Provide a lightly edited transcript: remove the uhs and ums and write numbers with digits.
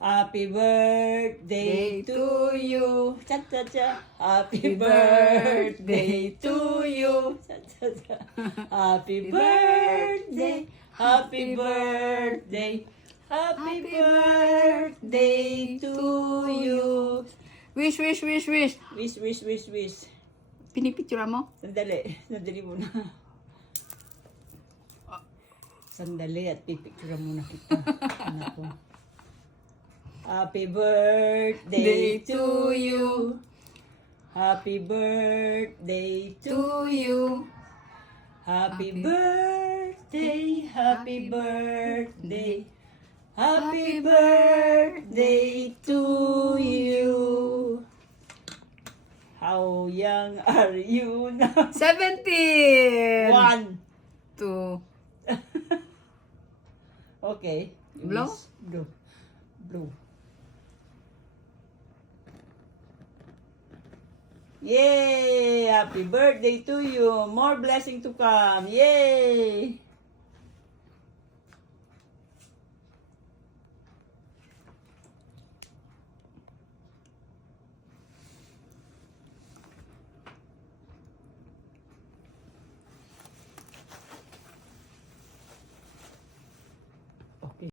Happy birthday to you. Cha cha cha. Happy birthday to you. Cha cha cha. Happy birthday. Happy birthday. Happy birthday to you. Wish, wish, wish, wish. Wish, wish, wish, wish. Pinipicture mo? Sandali. Sandali muna. Sandali at pipicture muna kita. Anak ko. Happy birthday to you. Happy birthday to you. Happy birthday, happy birthday. Happy birthday to you. How young are you now? 17! 1. 2. Okay. Blue? Blue. Blue. Yay! Happy birthday to you. More blessing to come. Yay!